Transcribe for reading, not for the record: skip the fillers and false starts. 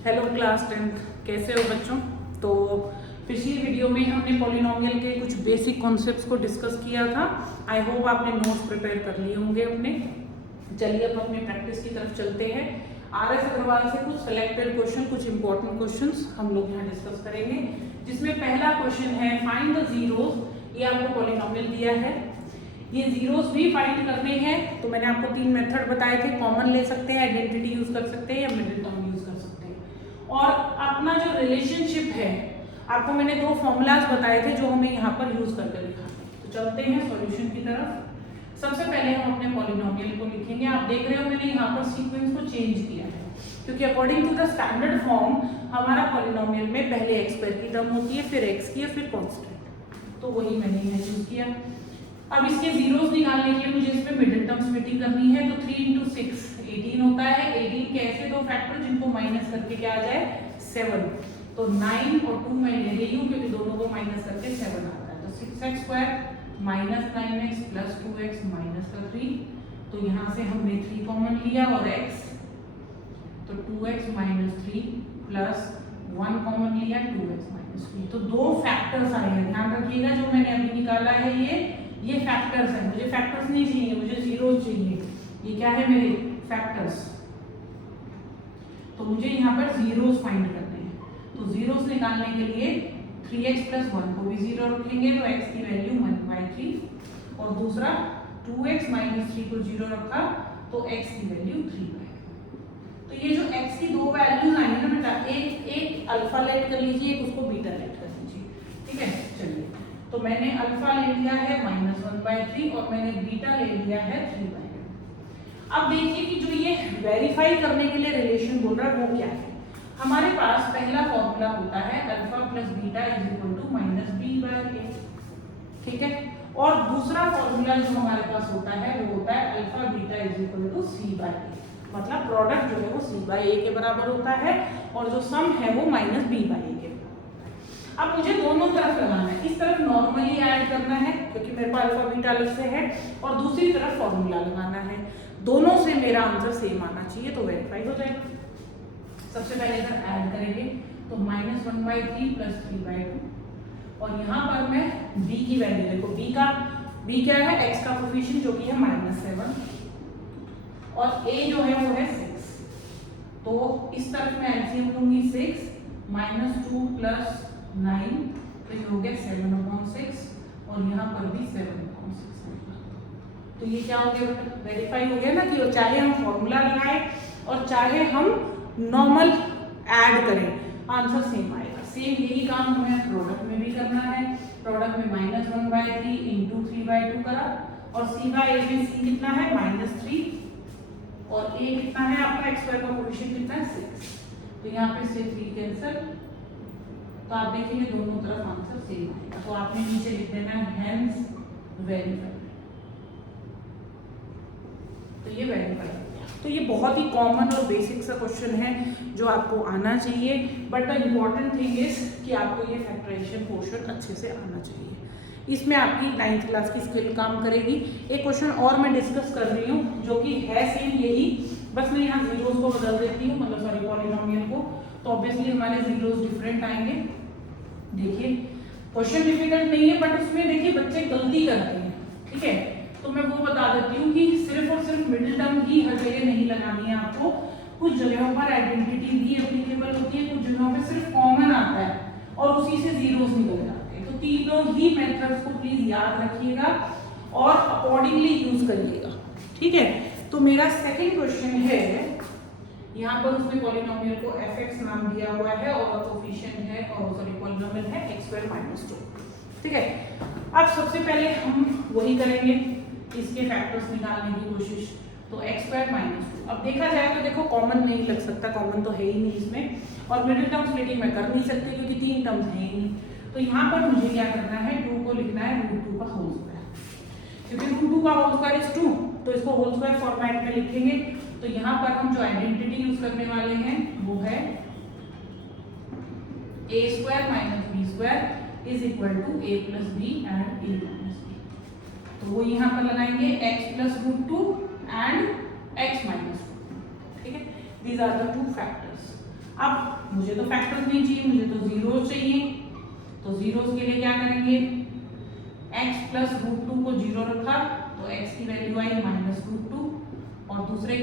Hello class 10th, कैसे हो बच्चों। तो पिछली वीडियो में हमने पॉलिनोमियल के कुछ बेसिक कॉन्सेप्ट्स को डिस्कस किया था। आई होप आपने नोट्स प्रिपेयर कर लिए होंगे अपने। चलिए अब अपने प्रैक्टिस की तरफ चलते हैं। RS अग्रवाल से कुछ सिलेक्टेड क्वेश्चन, कुछ इंपॉर्टेंट क्वेश्चंस हम लोग यहाँ डिस्कस करेंगे, जिसमें पहला क्वेश्चन है फाइंड द जीरोस। ये आपको पॉलिनोमियल दिया है, ये जीरोस भी फाइंड करने हैं। तो मैंने आपको 3 मेथड बताए थे, कॉमन ले सकते हैं, आइडेंटिटी यूज कर सकते हैं या मिडिल टर्म यूज कर सकते हैं। और अपना जो रिलेशनशिप है, आपको मैंने 2 फॉर्मूलाज बताए थे जो हमें यहाँ पर यूज करके दिखाते हैं। तो चलते हैं सॉल्यूशन की तरफ। सबसे पहले हम अपने पॉलिनोमियल को लिखेंगे। आप देख रहे हो मैंने यहाँ पर सीक्वेंस को चेंज किया है, क्योंकि according to the standard form हमारा पॉलिनोमियल में पहले एक्स स्क्वायर की टर्म होती है, फिर एक्स की, फिर कॉन्स्टेंट। तो वही मैंने यहाँ यूज किया। अब इसके जीरोस निकालने के लिए मुझे इसमें मिडिल टर्म स्प्लिटिंग करनी है। तो 3 × 6 18 होता है। 18 के ऐसे 2 फैक्टर जिनको माइनस करके क्या आ जाए 7। तो 9 और 2 मैं ले रही हूँ क्योंकि दोनों को माइनस करके 7 आता है। तो 6x² minus 9x plus 2x minus का 3। तो यहाँ से हमने 3 कॉमन लिया और x, तो 2x माइनस 3 प्लस 1 कॉमन लिया 2x माइनस 3। तो 2 फैक्टर्स आए हैं। ध्यान रखिएगा जो मैंने अभी निकाला है ये फैक्टर्स हैं। मुझे फैक्टर्स नहीं चाहिए, मुझे जीरोस चाहिए। ये क्या है मेरे फैक्टर्स। तो मुझे यहाँ पर जीरोस फाइंड करने हैं। तो जीरोस निकालने के लिए 3x प्लस 1 को भी 0 रखेंगे, तो x की वैल्यू 1/3। और दूसरा 2x माइनस 3 को 0 रखा, तो x की वैल्यू 3/2। तो ये जो x की 2 वैल्यूज आई है ना बेटा, एक अल्फा लेट कर लीजिए, एक उसको बीटा लेट कर लीजिए। ठीक है, चलिए। तो मैंने अल्फा ले लिया है -1/3 और मैंने बीटा ले लिया है 3/2। अब देखिए कि जो ये वेरीफाई करने के लिए रिलेशन बोल रहा है वो क्या है। हमारे पास पहला फॉर्मूला होता है alpha plus beta is equal to -b/a। ठीक है। और दूसरा फॉर्मूला जो हमारे पास होता है वो होता है alpha beta is equal to c/a। मतलब प्रोडक्ट जो है वो c/a के बराबर होता है और जो सम है वो -b/a के। अब मुझे दोनों तरफ लगाना है। इस तरफ नॉर्मली ऐड करना है क्योंकि मेरे पास अल्फा बीटा अलग से है, और दूसरी तरफ फॉर्मूला लगाना है। दोनों से मेरा आंसर सेम आना चाहिए तो वेरीफाई हो जाएगा। सबसे पहले इधर ऐड करेंगे तो -1/3 प्लस 3/2। और यहाँ पर मैं b की वैल्यू देखो, b क्या है, x का कोफिशिएंट जो कि है -7 और a जो है वो है 6। तो इस तरफ मैं एलसीएम लूंगी 6 -2 प्लस 9, तो ये हो गया 7/6 और यहाँ पर भी 7/6 होगा। तो ये क्या हो गया बेटा, वेरीफाई हो गया ना कि चाहे हम फॉर्मूला लगाएं और चाहे हम नॉर्मल ऐड करें आंसर सेम आएगा। सेम यही काम हमें प्रोडक्ट में भी करना है। प्रोडक्ट में -1/3 × 3/2 करा और c/a में c कितना है -3 और a कितना है आपका x² का कोफिशिएंट कितना है 6। तो यहाँ पे से 3 कैंसिल, तो आप देखेंगे दोनों तरफ आंसर सेम आएगा। तो आपने नीचे लिख देना है हेंस वेरीफाई। तो ये वेरीफाई हो गया। तो ये बहुत ही कॉमन और बेसिक सा क्वेश्चन है जो आपको आना चाहिए। But the important thing is कि आपको ये फैक्टराइजेशन पोर्शन अच्छे से आना चाहिए। इसमें आपकी 9th क्लास की स्किल काम करेगी। एक क्वेश्चन और मैं डिस्कस कर रही हूँ जो कि है सेम यही, बस मैं यहाँ जीरोस को बदल देती हूँ, मतलब सॉरी पॉलिनोमियल को। तो ऑब्वियसली हमारे जीरोस डिफरेंट आएंगे। देखिए क्वेश्चन डिफिकल्ट नहीं है, बट उसमें देखिए बच्चे गलती करते हैं। ठीक है, तो मैं वो बता देती हूँ कि सिर्फ और सिर्फ मिडिल टर्म ही हर जगह नहीं लगानी है आपको। कुछ जगहों पर आइडेंटिटी भी एप्लीकेबल होती है, कुछ जगहों पर सिर्फ कॉमन आता है और उसी से जीरोस निकल जाते हैं। तो तीनों ही मेथड्स को प्लीज याद रखिएगा और अकॉर्डिंगली यूज करिएगा। ठीक है, तो मेरा सेकंड क्वेश्चन है, यहाँ पर उसने पॉलिनोमियल को fx नाम दिया हुआ है और कोफिशिएंट है, और सॉरी पॉलिनोमियल है x² - 2। ठीक है, अब सबसे पहले हम वही करेंगे, इसके फैक्टर्स निकालने की कोशिश। तो x² - 2। अब देखा जाए तो देखो कॉमन नहीं लग सकता, कॉमन तो है ही नहीं इसमें, और मिडिल टर्म स्प्लिटिंग में कर नहीं सकते क्योंकि 3 टर्म्स है ही नहीं। तो यहाँ पर मुझे क्या करना है, 2 को लिखना है √2 का होल स्क्वायर, क्योंकि √2 का होल स्क्वायर इज 2, तो इसको होल स्क्वायर फॉर्मेट में लिखेंगे। तो यहाँ पर हम जो आइडेंटिटी यूज करने वाले हैं वो है a² - b² is equal to a + b and a - b। तो वो यहाँ पर लगाएंगे x + √2 एंड x - 2। ठीक है, दीज आर द 2 फैक्टर्स। अब मुझे तो फैक्टर्स नहीं चाहिए, मुझे तो जीरोस चाहिए। तो जीरोस के लिए क्या करेंगे, x प्लस रूट 2 को जीरो रखा तो x की वैल्यू आई -√2 और दूसरे